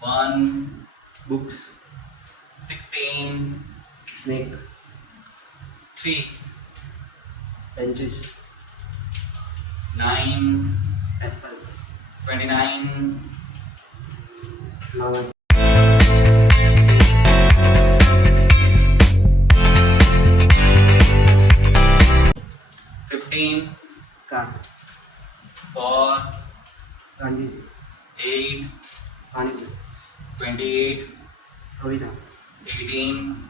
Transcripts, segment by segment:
1 books, 16 snake, 3 benches, 9 apple, 29 flower, 15 car, 4 Gandhi, 8 Pani, 28 Kavita, 18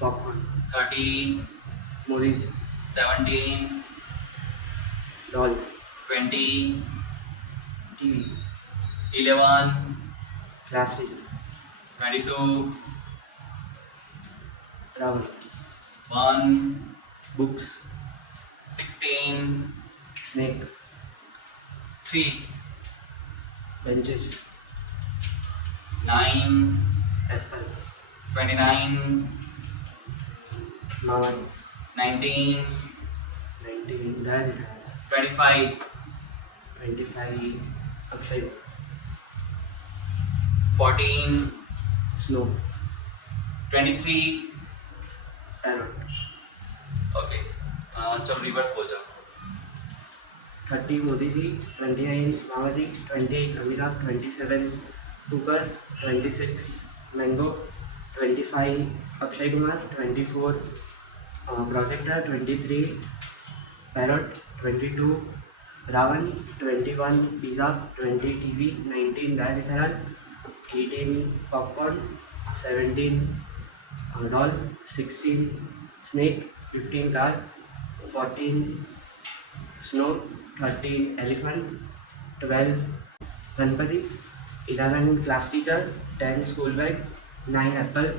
popcorn, 30 Modi, 17 doll, 20 TV, 11 plastic, 22 travel, 1 books, 16 snake, 3 benches, 9 apple, 29 flower, 19 19, that, 25 25, Akshay, 14 snow, 23 parrot, okay चल reverse बोल जाओ 30 Modi ji, 29 Mama ji, 28 Amitabh, 27 Cooker, 26 Mango, 25 Akshay Kumar, 24 Projector, 23 Parrot, 22 Ravan, 21 Pizza, 20 TV, 19 Dal Feral, 18 Popcorn, 17 Doll, 16 Snake, 15 Car, 14 Snow, 13 Elephant, 12 Ganpati, 11 Class Teacher, 10 School Bag, 9 Apple,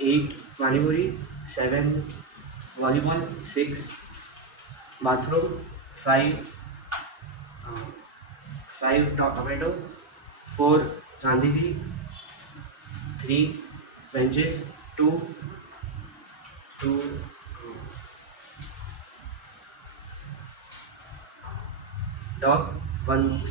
8 Manipuri, 7 Volleyball, 6 Bathroom, 5 Tomato, 4 Gandhiji, 3 Benches, 2 Dog, 1